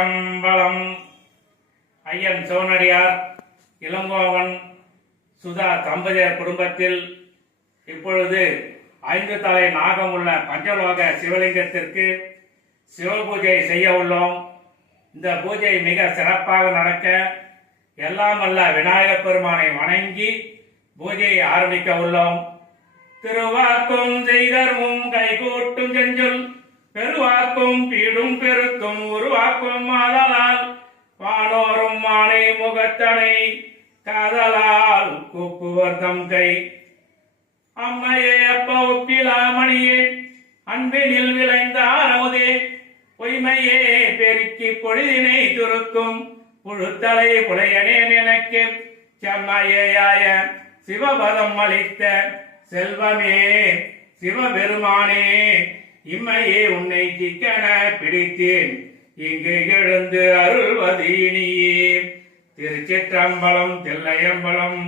அம்பலம் ஐயன் சிவனடியார் இளங்கோவன் சுதா தம்பதியர் குடும்பத்தில் இப்பொழுது 5 தலை நாகமுள்ள பஞ்சலோக சிவலிங்கத்திற்கு சிவபூஜை செய்ய உள்ளோம். இந்த பூஜை மிக சிறப்பாக நடக்க எல்லாம் வல்ல விநாயகப் பெருமானை வணங்கி பூஜையை ஆரம்பிக்க உள்ளோம். திருவாக்கும் செய்கர்வும் கைகூட்டும் செஞ்சொல் பெருவாக்கும் பீடும் பெருக்கும் உருவாக்கும் ஆதலால் வானோரும் மானை முகத்தனை காதலால் கூப்புவர் தம் கை. அம்மையே அப்ப ஒப்பிலாமணியே அன்பினில் விளைந்த ஆரமுதே பொய்மையே பெருக்கி பொழுதினை துருக்கும் புழுத்தலை புலையனேன் எனக்கு செம்மையாய சிவபதம் அளித்த செல்வமே சிவபெருமானே இம்மையே உன்னை சிக்கன பிடித்தேன் இங்கு எழுந்து அருள்வது இனியே. திருச்சிற்றம்பலம் தில்லையம்பலம்.